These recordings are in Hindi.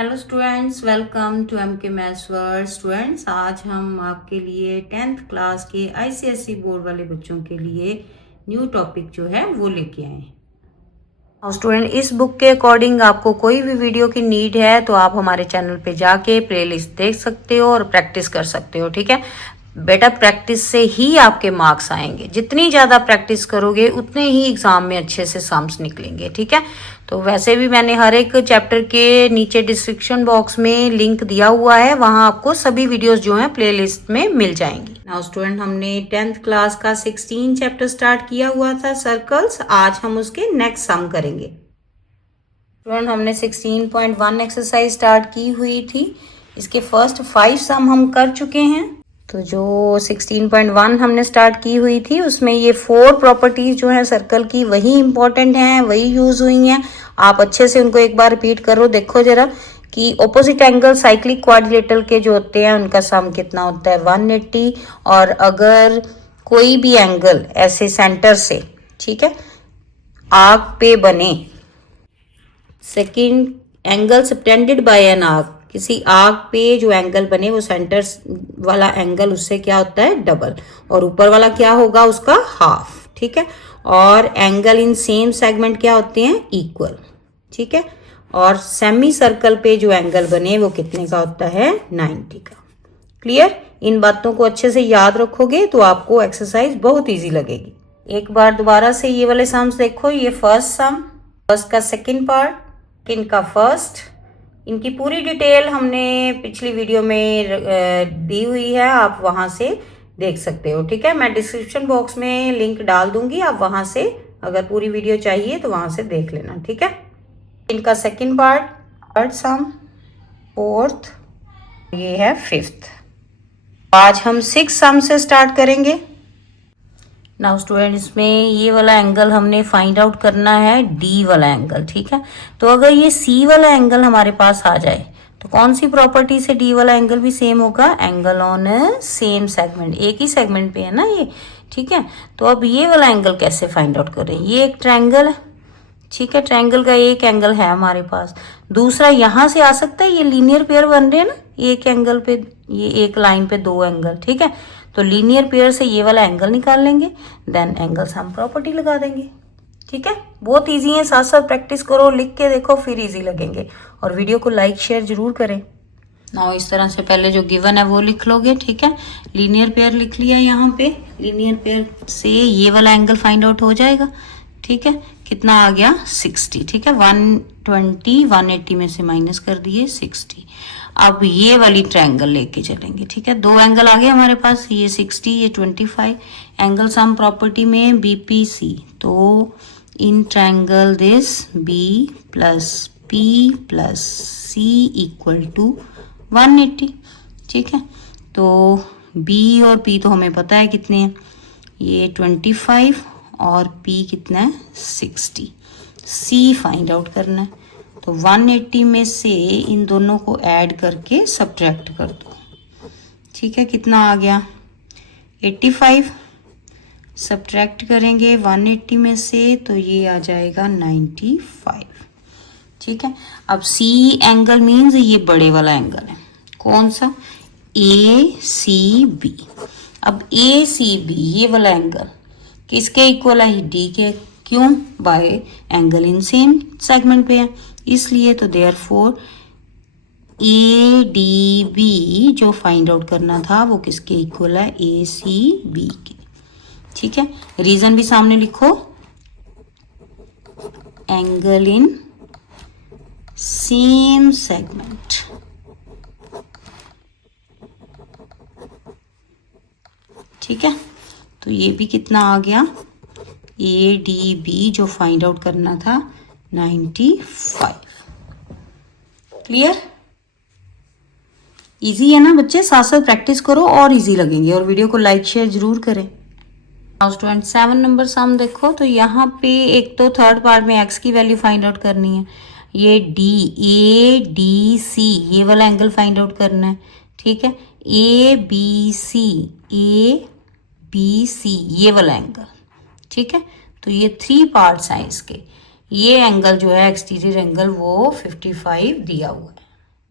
Hello students, welcome to M K maths world. Students, आज हम आपके लिए 10th क्लास के आईसीएसई बोर्ड वाले बच्चों के लिए न्यू टॉपिक जो है वो लेके आए हैं। और स्टूडेंट, इस बुक के अकॉर्डिंग आपको कोई भी वीडियो की नीड है तो आप हमारे चैनल पे जाके प्लेलिस्ट देख सकते हो और प्रैक्टिस कर सकते हो। ठीक है बेटा, प्रैक्टिस से ही आपके मार्क्स आएंगे। जितनी ज़्यादा प्रैक्टिस करोगे उतने ही एग्जाम में अच्छे से सम्स निकलेंगे। ठीक है, तो वैसे भी मैंने हर एक चैप्टर के नीचे डिस्क्रिप्शन बॉक्स में लिंक दिया हुआ है, वहां आपको सभी वीडियोस जो हैं प्लेलिस्ट में मिल जाएंगी। नाउ स्टूडेंट, हमने 10th क्लास का 16 चैप्टर स्टार्ट किया हुआ था, सर्कल्स। आज हम उसके नेक्स्ट सम करेंगे। स्टूडेंट, हमने 16.1 एक्सरसाइज स्टार्ट की हुई थी। इसके फर्स्ट 5 सम हम कर चुके हैं। तो जो 16.1 हमने स्टार्ट की हुई थी उसमें ये 4 प्रॉपर्टीज जो है सर्कल की वही इंपॉर्टेंट हैं, वही यूज हुई हैं। आप अच्छे से उनको एक बार रिपीट करो। देखो जरा कि ऑपोजिट एंगल साइक्लिक क्वाड्रिलेटरल के जो होते हैं उनका सम कितना होता है, 180। और अगर कोई भी एंगल ऐसे सेंटर से, ठीक है, आर्क पे बने, second angle subtended bye an arc, किसी आर्क पे जो एंगल बने वो सेंटर वाला एंगल उससे क्या होता है, डबल, और ऊपर वाला क्या होगा, उसका हाफ। ठीक है, और एंगल इन सेम सेगमेंट क्या होते हैं, इक्वल। ठीक है, और सेमी सर्कल पे जो एंगल बने वो कितने का होता है, 90 का। क्लियर? इन बातों को अच्छे से याद रखोगे तो आपको एक्सरसाइज बहुत इजी लगेगी। एक बार दोबारा से ये वाले सम्स देखो। ये फर्स्ट सम, फर्स्ट का सेकेंड पार्ट, इनका फर्स्ट, इनकी पूरी डिटेल हमने पिछली वीडियो में दी हुई है, आप वहां से देख सकते हो। ठीक है, मैं डिस्क्रिप्शन बॉक्स में लिंक डाल दूंगी, आप वहां से अगर पूरी वीडियो चाहिए तो वहां से देख लेना। ठीक है, इनका सेकंड पार्ट, थर्ड सम, फोर्थ, ये है फिफ्थ। आज हम 6 सम से स्टार्ट करेंगे। नाउ स्टूडेंट, इसमें ये वाला एंगल हमने फाइंड आउट करना है, डी वाला एंगल। ठीक है, तो अगर ये सी वाला एंगल हमारे पास आ जाए तो कौन सी प्रॉपर्टी से डी वाला एंगल भी सेम होगा, एंगल ऑन सेम सेगमेंट, एक ही सेगमेंट पे है ना ये। ठीक है, तो अब ये वाला एंगल कैसे फाइंड आउट करें। ये एक ट्रायंगल है, ठीक है, ट्रायंगल का एक एंगल है हमारे पास, दूसरा यहां से आ सकता है। ये लीनियर पेयर बन रहे हैं ना, एक एंगल पे, ये एक लाइन पे 2 एंगल। ठीक है, तो लीनियर पेयर से ये वाला एंगल निकाल लेंगे, देन एंगल सम प्रॉपर्टी लगा देंगे। ठीक है, बहुत इजी है, साथ साथ प्रैक्टिस करो, लिख के देखो, फिर इजी लगेंगे। और वीडियो को लाइक शेयर जरूर करें। नाउ इस तरह से पहले जो गिवन है वो लिख लोगे। ठीक है, लीनियर पेयर लिख लिया यहाँ पे, लीनियर पेयर से ये वाला एंगल फाइंड आउट हो जाएगा। ठीक है, कितना आ गया, 60। ठीक है, 120 180 में से माइनस कर दिए 60। अब ये वाली ट्रायंगल लेके चलेंगे। ठीक है, 2 एंगल आ गए हमारे पास, ये 60, ये 25। एंगल सम प्रॉपर्टी में बीपीसी, तो in triangle this B plus P plus C equal to 180। ठीक है, तो बी और पी तो हमें पता है कितने हैं, ये 25 और P कितना है, 60। C फाइंड आउट करना है, तो 180 में से इन दोनों को ऐड करके सब्ट्रैक्ट कर दो। ठीक है, कितना आ गया, 85। सब्ट्रैक्ट करेंगे 180 में से तो ये आ जाएगा 95। ठीक है, अब C एंगल मीन्स ये बड़े वाला एंगल है, कौन सा, ACB। अब ACB ये वाला एंगल किसके इक्वल है, डी के। क्यों, bye angle in same segment पे है इसलिए। तो देयरफॉर ADB जो फाइंड आउट करना था वो किसके इक्वल है, ACB के। ठीक है, रीजन भी सामने लिखो, एंगल इन सेम सेगमेंट। ठीक है, तो ये भी कितना आ गया, ADB जो फाइंड आउट करना था 95। क्लियर? इजी है ना बच्चे, साथ साथ प्रैक्टिस करो और इजी लगेंगे। और वीडियो को लाइक शेयर जरूर करें। नाउ स्टूडेंट, 7 नंबर सम देखो। तो यहाँ पे एक तो थर्ड पार्ट में x की वैल्यू फाइंड आउट करनी है, ये ADC ये वाला एंगल फाइंड आउट करना है। ठीक है, ABC ये वाला एंगल। ठीक है, तो ये 3 पार्ट्स हैं इसके। ये एंगल जो है एक्सटीरियर एंगल वो 55 दिया हुआ है।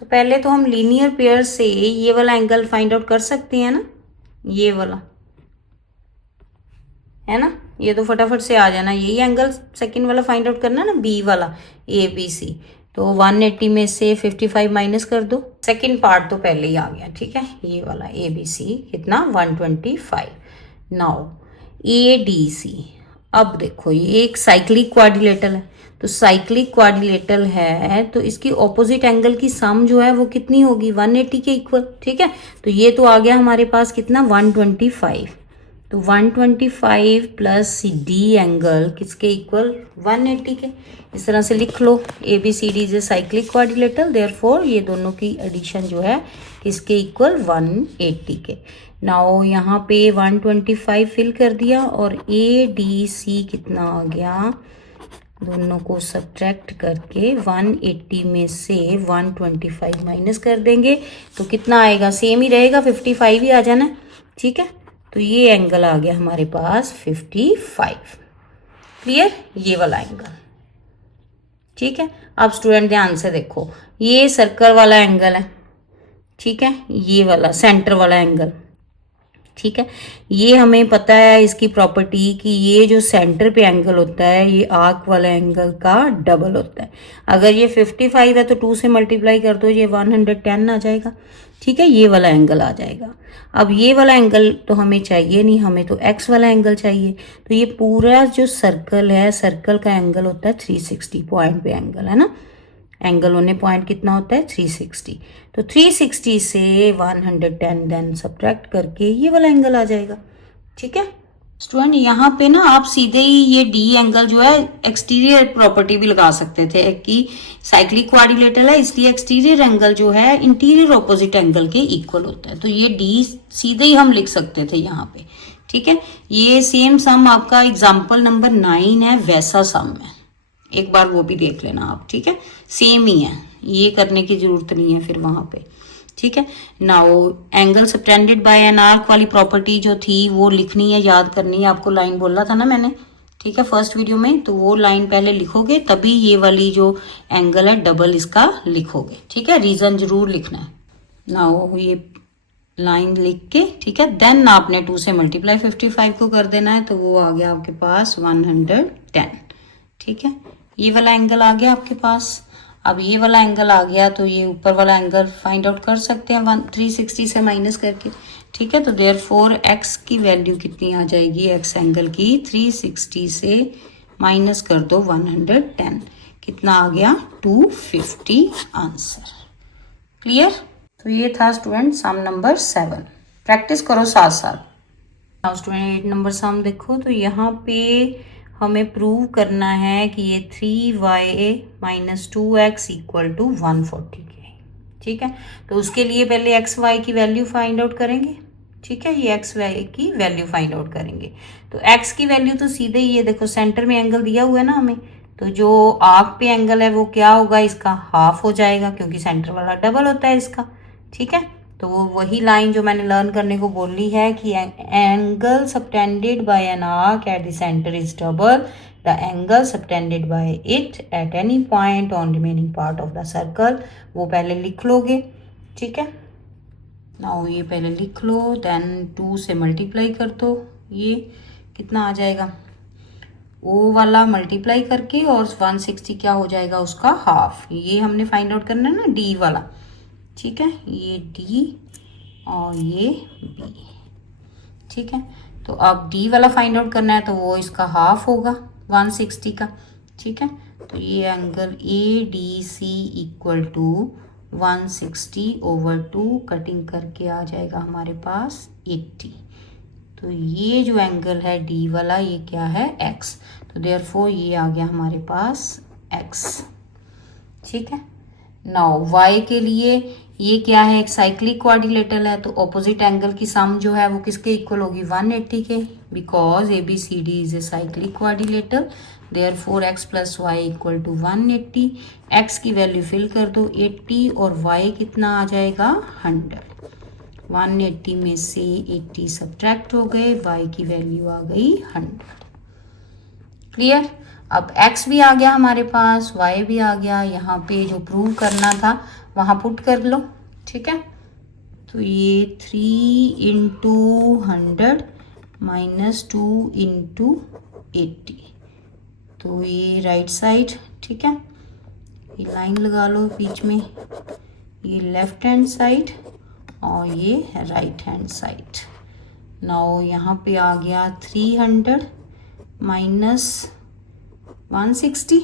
तो पहले तो हम लीनियर पेयर से ये वाला एंगल फाइंड आउट कर सकते हैं ना, ये वाला है ना, ये तो फटाफट से आ जाना, यही एंगल सेकंड वाला फाइंड आउट करना ना, बी वाला ABC। तो 180 में से 55 माइनस कर दो, सेकंड पार्ट तो पहले ही आ गया, ठीक है, ये वाला ABC कितना 125। नाउ ADC, अब देखो ये एक साइक्लिक क्वाड्रिलेटरल है, तो साइक्लिक क्वाड्रिलेटरल है तो इसकी ऑपोजिट एंगल की सम जो है वो कितनी होगी 180 के इक्वल, ठीक है। तो ये तो आ गया हमारे पास कितना 125, तो 125 प्लस D एंगल किसके इक्वल 180 के, इस तरह से लिख लो ABCD is a cyclic quadrilateral, therefore ये दोनों की एडिशन जो है किसके इक्वल 180 के। नाउ यहाँ पे 125 फिल कर दिया और ADC कितना आ गया, दोनों को सब्ट्रैक्ट करके 180 में से 125 माइनस कर देंगे तो कितना आएगा, सेम ही रहेगा 55 ही आ जाना, ठीक है। तो ये एंगल आ गया हमारे पास 55, क्लियर, ये वाला एंगल, ठीक है। अब स्टूडेंट ध्यान से देखो, ये सर्कल वाला एंगल है, ठीक है, ये वाला सेंटर वाला एंगल, ठीक है। ये हमें पता है इसकी प्रॉपर्टी कि ये जो सेंटर पे एंगल होता है ये आर्क वाला एंगल का डबल होता है। अगर ये 55 है तो 2 से मल्टीप्लाई कर दो, ये 110 आ जाएगा, ठीक है, ये वाला एंगल आ जाएगा। अब ये वाला एंगल तो हमें चाहिए नहीं, हमें तो एक्स वाला एंगल चाहिए। तो ये पूरा जो सर्कल है, सर्कल का एंगल होता है 360, पॉइंट पे एंगल है ना, एंगल होने पॉइंट कितना होता है 360, तो 360 से 110 देन सब्ट्रैक्ट करके ये वाला एंगल आ जाएगा, ठीक है। स्टूडेंट यहाँ पे ना आप सीधे ही ये D एंगल जो है एक्सटीरियर प्रॉपर्टी भी लगा सकते थे कि साइक्लिक क्वाड्रिलेटरल है इसलिए एक्सटीरियर एंगल जो है इंटीरियर ऑपोजिट एंगल के इक्वल होता है, तो ये D सीधे ही हम लिख सकते थे यहाँ पे, ठीक है। ये सेम सम आपका एग्जाम्पल नंबर 9 है, वैसा सम है, एक बार वो भी देख लेना आप, ठीक है, सेम ही है, ये करने की जरूरत नहीं है फिर वहां पे, ठीक है। Now angle subtended bye an arc वाली प्रॉपर्टी जो थी वो लिखनी है, याद करनी है, आपको लाइन बोला था ना मैंने, ठीक है, फर्स्ट वीडियो में, तो वो लाइन पहले लिखोगे तभी ये वाली जो एंगल है डबल इसका लिखोगे, ठीक है, रीजन जरूर लिखना है। नाउ ये लाइन लिख के, ठीक है, देन आपने 2 से मल्टीप्लाई 55 को कर देना है, तो वो आ गया आपके पास 110, ठीक है, ये वाला एंगल आ गया आपके पास। अब ये वाला एंगल आ गया तो ये ऊपर वाला एंगल फाइंड आउट कर सकते हैं 360 से माइनस करके, ठीक है। तो देयरफॉर x की वैल्यू कितनी आ जाएगी, x एंगल की 360 से माइनस कर दो 110, कितना आ गया 250 आंसर, क्लियर। तो ये था स्टूडेंट सम नंबर 7, प्रैक्टिस करो साथ साथ। नाउ स्टूडेंट 8 नंबर सम देखो, तो यहाँ पे हमें प्रूव करना है कि ये 3y minus 2x equal to 140 के, ठीक है। तो उसके लिए पहले एक्स वाई की वैल्यू फाइंड आउट करेंगे, ठीक है, ये एक्स वाई की वैल्यू फाइंड आउट करेंगे। तो एक्स की वैल्यू तो सीधे ही ये देखो सेंटर में एंगल दिया हुआ है ना हमें, तो जो आर्क पे एंगल है वो क्या होगा, इसका हाफ हो जाएगा क्योंकि सेंटर वाला डबल होता है इसका, ठीक है। तो वो वही लाइन जो मैंने लर्न करने को बोली है कि angle subtended bye an arc at the centre is double the angle subtended bye it at any point on remaining part of the circle, वो पहले लिख लोगे, ठीक है। नाउ ये पहले लिख लो, देन 2 से मल्टीप्लाई कर दो, ये कितना आ जाएगा, ओ वाला मल्टीप्लाई करके और 160 क्या हो जाएगा उसका हाफ, ये हमने फाइंड आउट करना है ना डी वाला, ठीक है, ये डी और ये बी, ठीक है। तो अब डी वाला फाइंड आउट करना है तो वो इसका हाफ होगा 160 का, ठीक है। तो ये angle A D C equal to 160/2 cutting करके आ जाएगा हमारे पास 80। तो ये जो एंगल है डी वाला ये क्या है x, तो देयरफॉर ये आ गया हमारे पास x, ठीक है। नाउ y के लिए ये क्या है, एक साइक्लिक क्वाड्रिलेटरल है तो ऑपोजिट एंगल की सम जो है वो किसके इक्वल होगी 180 के, because ABCD is a cyclic quadrilateral, therefore x plus y equal to 180। x की वैल्यू फिल कर दो 80 और y कितना आ जाएगा 100, 180 में से 80 सब्ट्रैक्ट हो गए, y की वैल्यू आ गई 100, क्लियर। अब x भी आ गया हमारे पास, y भी आ गया, यहाँ पे जो प्रूव करना था वहां पुट कर लो, ठीक है। तो ये 3 इंटू 100 माइनस 2 इंटू 80, तो ये राइट साइड, ठीक है। ये लाइन लगा लो बीच में, ये लेफ्ट हैंड साइड और ये राइट हैंड साइड। नाउ यहाँ पे आ गया 300 माइनस 160,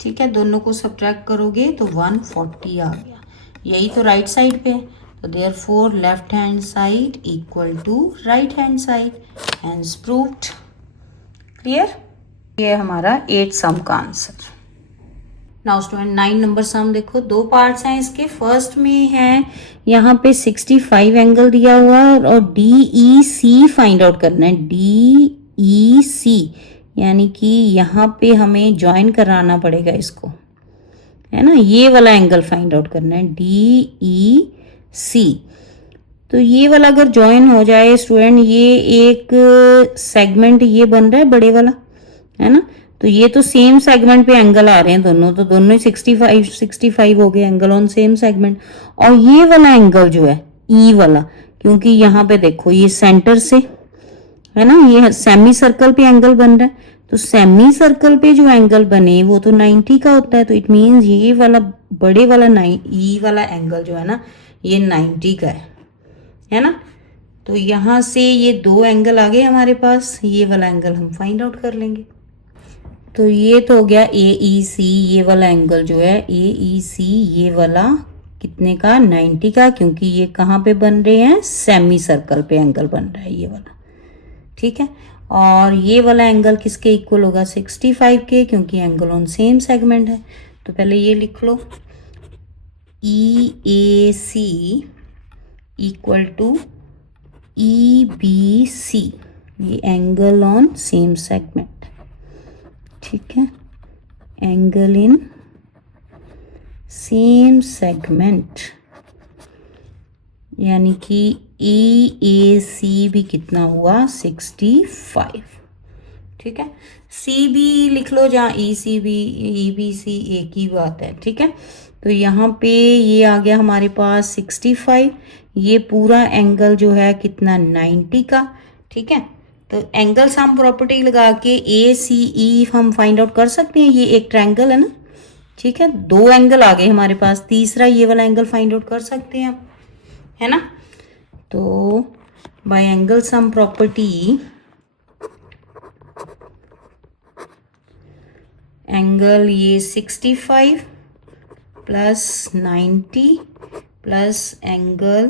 ठीक है। दोनों को सब्ट्रैक्ट करोगे तो 140 आ गया, यही तो राइट साइड पे है। तो therefore left hand side equal to right hand side, hence proved. Clear? ये हमारा 8 सम का answer. Now student 9 number sum देखो, दो पार्ट्स हैं इसके। फर्स्ट में है यहाँ पे 65 एंगल दिया हुआ है और DEC फाइंड आउट करना है। DEC यानी कि यहाँ पे हमें ज्वाइन कराना पड़ेगा इसको, है ना। ये वाला एंगल फाइंड आउट करना है DEC। तो ये वाला अगर ज्वाइन हो जाए स्टूडेंट, ये एक सेगमेंट ये बन रहा है बड़े वाला, है ना। तो ये तो सेम सेगमेंट पे एंगल आ रहे हैं दोनों, तो दोनों ही 65 हो गए एंगल ऑन सेम सेगमेंट। और ये वाला एंगल जो है ई वाला, क्योंकि यहाँ पे देखो ये सेंटर से, है ना, ये सेमी सर्कल पे एंगल बन रहा है, तो सेमी सर्कल पे जो एंगल बने वो तो 90 का होता है। तो इट मीन्स ये वाला बड़े वाला ई वाला एंगल जो है ना, ये 90 का है ना। तो यहाँ से ये दो एंगल आ गए हमारे पास, ये वाला एंगल हम फाइंड आउट कर लेंगे। तो ये तो हो गया AEC, ये वाला एंगल जो है AEC, ये वाला कितने का, 90 का, क्योंकि ये कहाँ पे बन रहे हैं, सेमी सर्कल पे एंगल बन रहा है ये वाला, ठीक है। और ये वाला एंगल किसके इक्वल होगा, 65 के, क्योंकि एंगल ऑन सेम सेगमेंट है। तो पहले ये लिख लो, EAC इक्वल टू EBC, ये एंगल ऑन सेम सेगमेंट, ठीक है। एंगल इन सेम सेगमेंट, यानी कि EAC भी कितना हुआ, 65, ठीक है। C भी लिख लो, जहाँ EC भी EBC एक ही बात है, ठीक है। तो यहाँ पे ये आ गया हमारे पास 65, ये पूरा एंगल जो है कितना, 90 का, ठीक है। तो एंगल सम प्रॉपर्टी लगा के ACE हम फाइंड आउट कर सकते हैं। ये एक ट्रायंगल है ना, ठीक है। दो एंगल आ गए हमारे पास, तीसरा ये वाला एंगल फाइंड आउट कर सकते हैं, है ना। तो by angle sum property, angle ये 65 plus 90 plus angle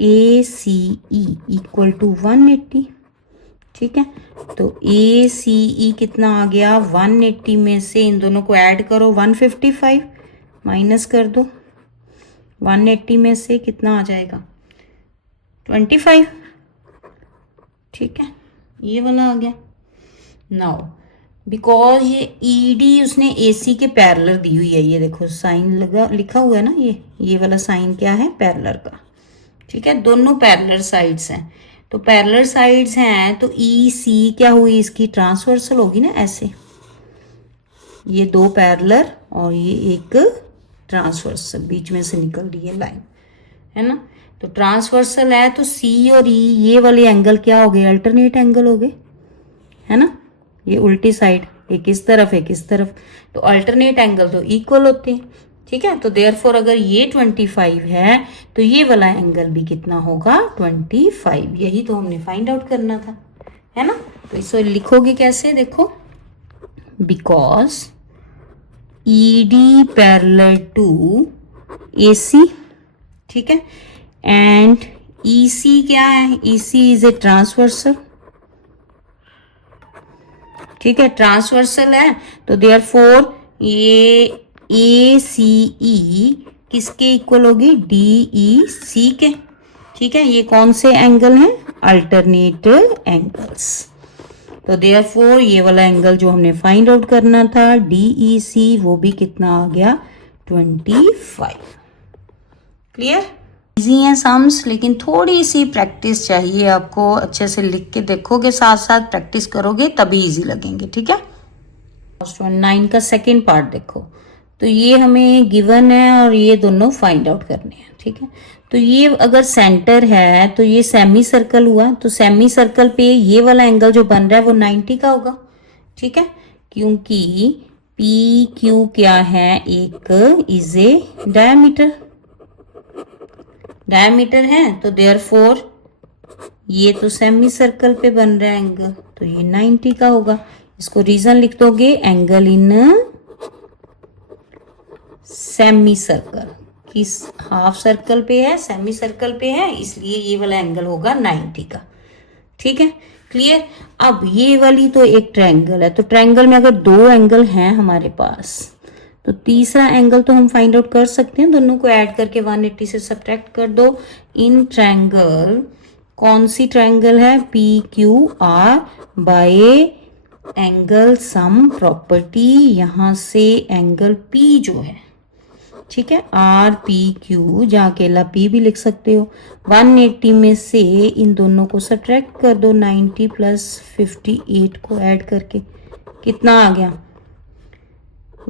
ACE equal to 180, ठीक है। तो ACE कितना आ गया, 180 में से इन दोनों को ऐड करो, 155 माइनस कर दो, 180 में से कितना आ जाएगा, 25, ठीक है। ये वाला आ गया। नाउ बिकॉज ये ED उसने AC के पैरेलल दी हुई है, ये देखो साइन लगा लिखा हुआ है ना, ये वाला साइन क्या है, पैरेलल का, ठीक है। दोनों पैरेलल साइड्स हैं, तो पैरेलल साइड्स हैं तो EC क्या हुई, इसकी ट्रांसवर्सल होगी ना, ऐसे ये दो पैरेलल और ये एक ट्रांसवर्सल, बीच में से निकल रही है लाइन, है ना। तो ट्रांसवर्सल है तो C और E ये वाले एंगल क्या हो गए, अल्टरनेट एंगल हो गए, है ना। ये उल्टी साइड, एक इस तरफ एक इस तरफ, तो अल्टरनेट एंगल तो इक्वल होते हैं, ठीक है। तो देयरफॉर अगर ये 25 है तो ये वाला एंगल भी कितना होगा, 25, यही तो हमने फाइंड आउट करना था, है ना। तो इसे लिखोगे कैसे, देखो, because ED parallel to AC, ठीक है, एंड EC क्या है, EC इज ए ट्रांसवर्सल, ठीक है, ट्रांसवर्सल है। तो देयरफॉर ये ACE किसके इक्वल होगी, DEC के, ठीक है। ये कौन से एंगल हैं, अल्टरनेट एंगल्स। तो देयरफॉर ये वाला एंगल जो हमने फाइंड आउट करना था DEC, वो भी कितना आ गया, 25। क्लियर? इजी हैं सम्स, लेकिन थोड़ी सी प्रैक्टिस चाहिए आपको। अच्छे से लिख के देखोगे, साथ साथ प्रैक्टिस करोगे तभी इजी लगेंगे, ठीक है। 9 का सेकेंड पार्ट देखो, तो तो ये हमें गिवन है और ये दोनों फाइंड आउट करने हैं, ठीक है। तो ये अगर सेंटर है तो ये सेमी सर्कल हुआ, तो सेमी सर्कल पे ये वाला एंगल जो बन रहा है वो 90 का होगा, ठीक है, क्योंकि पी क्यू क्या है, एक इज ए डायमीटर है, तो देयरफॉर ये तो सेमी सर्कल पे बन रहा है एंगल, तो ये 90 का होगा। इसको रीजन लिख दोगे, एंगल इन सेमी सर्कल, किस हाफ सर्कल पे है, सेमी सर्कल पे है, इसलिए ये वाला एंगल होगा 90 का, ठीक है, क्लियर। अब ये वाली तो एक ट्रायंगल है, तो ट्रायंगल में अगर दो एंगल हैं हमारे पास, तो तीसरा एंगल तो हम फाइंड आउट कर सकते हैं, दोनों को ऐड करके 180 से सब्ट्रैक्ट कर दो। इन ट्रायंगल, कौन सी ट्रायंगल है, P Q R bye angle sum property, यहां से एंगल पी जो है, ठीक है, आर पी क्यू, जहाँ अकेला पी भी लिख सकते हो, 180 में से इन दोनों को सब्ट्रैक्ट कर दो, 90 प्लस 58 को ऐड करके कितना आ गया,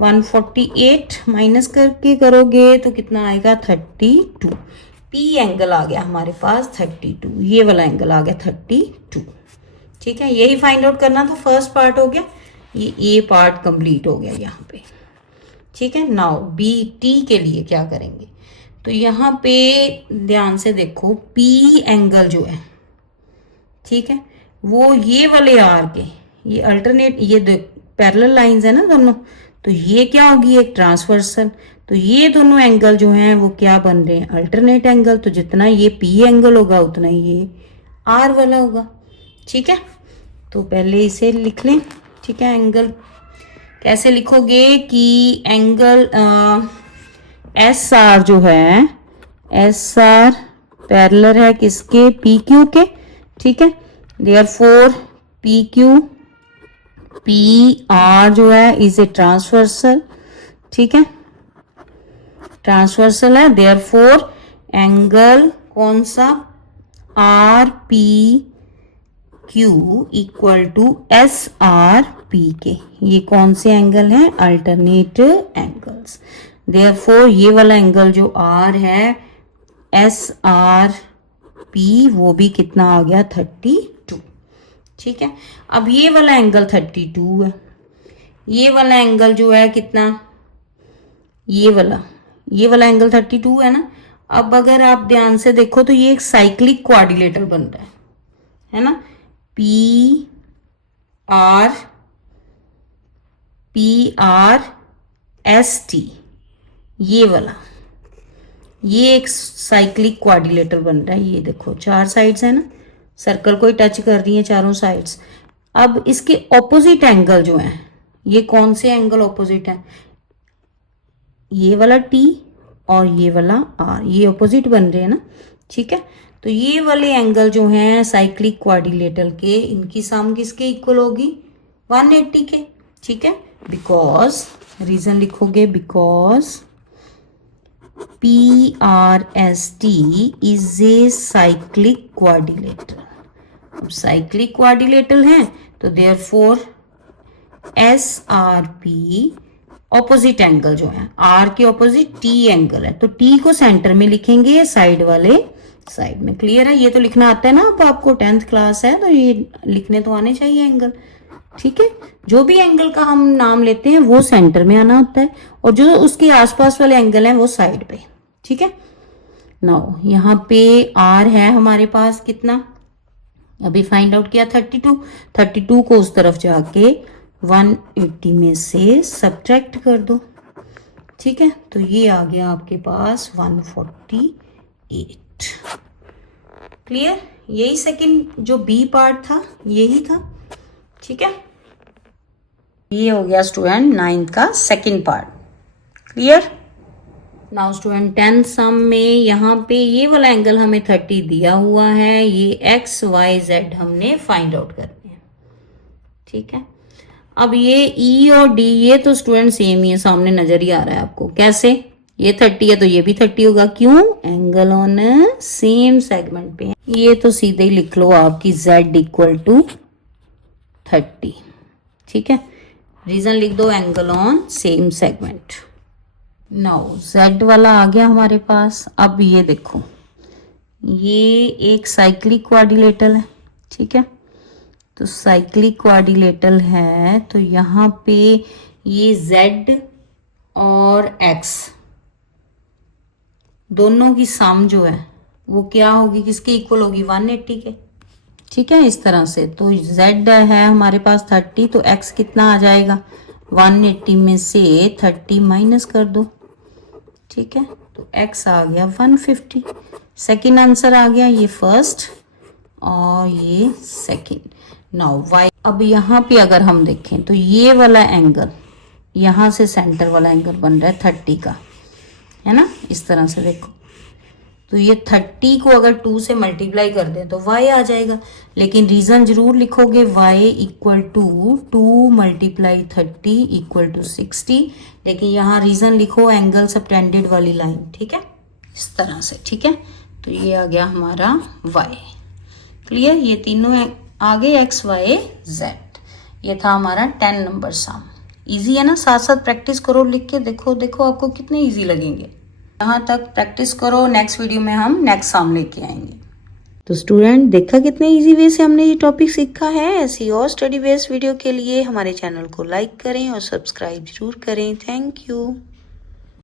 148 माइनस करके करोगे तो कितना आएगा, 32। पी एंगल आ गया हमारे पास 32, ये वाला एंगल आ गया 32, ठीक है। यही फाइंड आउट करना था, फर्स्ट पार्ट हो गया, ये ए पार्ट कंप्लीट हो गया यहाँ पे, ठीक है। नाउ बी टी के लिए क्या करेंगे, तो यहाँ पे ध्यान से देखो, पी एंगल जो है, ठीक है, वो ये वाले आर के, ये अल्टरनेट, ये पैरेलल लाइंस है ना दोनों, तो ये क्या होगी, एक ट्रांसवर्सल, तो ये दोनों एंगल जो हैं वो क्या बन रहे हैं, अल्टरनेट एंगल, तो जितना ये पी एंगल होगा उतना ये आर वाला होगा, ठीक है। तो पहले इसे लिख लें, ठीक है। एंगल कैसे लिखोगे कि एंगल एस आर जो है, एस आर पैरेलल है किसके, पी क्यू के, ठीक है, therefore P Q, P R जो है इज ए ट्रांसवर्सल, ठीक है, ट्रांसवर्सल है, देयरफॉर एंगल कौन सा, R P Q equal to S R P के, ये कौन से एंगल हैं, अल्टरनेट एंगल्स, देयरफॉर ये वाला एंगल जो आर है, एस आर पी, वो भी कितना आ गया, 32, ठीक है। अब ये वाला एंगल 32 है, ये वाला एंगल जो है कितना, ये वाला एंगल 32 है ना। अब अगर आप ध्यान से देखो तो ये एक साइक्लिक क्वाड्रिलेटरल बन रहा है ना, पी आर एस टी, ये वाला, ये एक साइक्लिक क्वाड्रिलेटरल बन रहा है, ये देखो 4 साइड्स है ना, सर्कल को ही टच कर रही है चारों साइड्स। अब इसके ऑपोजिट एंगल जो है, ये कौन से एंगल ऑपोजिट है, ये वाला टी और ये वाला आर, ये ऑपोजिट बन रहे हैं ना, ठीक है। तो ये वाले एंगल जो हैं साइक्लिक क्वाड्रिलेटरल के, इनकी सम किसके इक्वल होगी, 180 के, ठीक है। बिकॉज, रीजन लिखोगे, because P R S T is a cyclic quadrilateral. अब साइक्लिक क्वाड्रिलेटरल है तो therefore S R P opposite angle जो है, आर के ऑपोजिट टी एंगल है, तो टी को सेंटर में लिखेंगे, साइड वाले साइड में, क्लियर है। ये तो लिखना आता है ना, अब आपको 10th क्लास है तो ये लिखने तो आने चाहिए एंगल, ठीक है। जो भी एंगल का हम नाम लेते हैं वो सेंटर में आना होता है, और जो उसके आसपास वाले एंगल हैं वो साइड पे, ठीक है। नाउ यहाँ पे आर है हमारे पास कितना, अभी फाइंड आउट किया 32 को उस तरफ जाके 180 में से सब्ट्रैक्ट कर दो, ठीक है। तो ये आ गया आपके पास 148, क्लियर। यही सेकंड जो बी पार्ट था यही था, ठीक है। ये हो गया स्टूडेंट 9th का second part, clear. Now student 10th सम में यहाँ पे ये वाला एंगल हमें 30 दिया हुआ है, ये एक्स वाई जेड हमने फाइंड आउट करने हैं, ठीक है। अब ये ई और डी, ये तो स्टूडेंट सेम ही है, सामने नजर ही आ रहा है आपको, कैसे, ये 30 है तो ये भी 30 होगा, क्यों, एंगल ऑन सेम सेगमेंट पे है। ये तो सीधे ही लिख लो आपकी z इक्वल टू 30, ठीक है। रीजन लिख दो, angle on same segment, now z वाला आ गया हमारे पास। अब ये देखो, ये एक साइक्लिक क्वाड्रिलेटरल है, ठीक है। तो साइक्लिक क्वाड्रिलेटरल है तो यहाँ पे ये z और x दोनों की सम जो है वो क्या होगी, किसके इक्वल होगी, 180 के, ठीक है। इस तरह से तो z है हमारे पास 30, तो x कितना आ जाएगा, 180 में से 30 माइनस कर दो, ठीक है। तो x आ गया 150। सेकेंड आंसर आ गया, ये फर्स्ट और ये सेकेंड। नाउ y, अब यहाँ पे अगर हम देखें तो ये वाला एंगल, यहाँ से सेंटर वाला एंगल बन रहा है 30 का, है ना। इस तरह से देखो, तो ये 30 को अगर 2 से मल्टीप्लाई कर दें तो y आ जाएगा, लेकिन रीजन जरूर लिखोगे, y equal to 2 multiply 30 equal to 60, लेकिन यहाँ रीजन लिखो एंगल सबटेंडेड वाली लाइन, ठीक है, इस तरह से, ठीक है। तो ये आ गया हमारा y। क्लियर, ये तीनों आ गए x y z। ये था हमारा 10 नंबर सम। इजी है ना, साथ साथ प्रैक्टिस करो, लिख के देखो, देखो आपको कितने इजी लगेंगे। यहाँ तक प्रैक्टिस करो, नेक्स्ट वीडियो में हम नेक्स्ट सम लेके आएंगे। तो स्टूडेंट, देखा कितने इजी वे से हमने ये टॉपिक सीखा है। ऐसी और स्टडी बेस्ड वीडियो के लिए हमारे चैनल को लाइक करें और सब्सक्राइब जरूर करें। Thank you.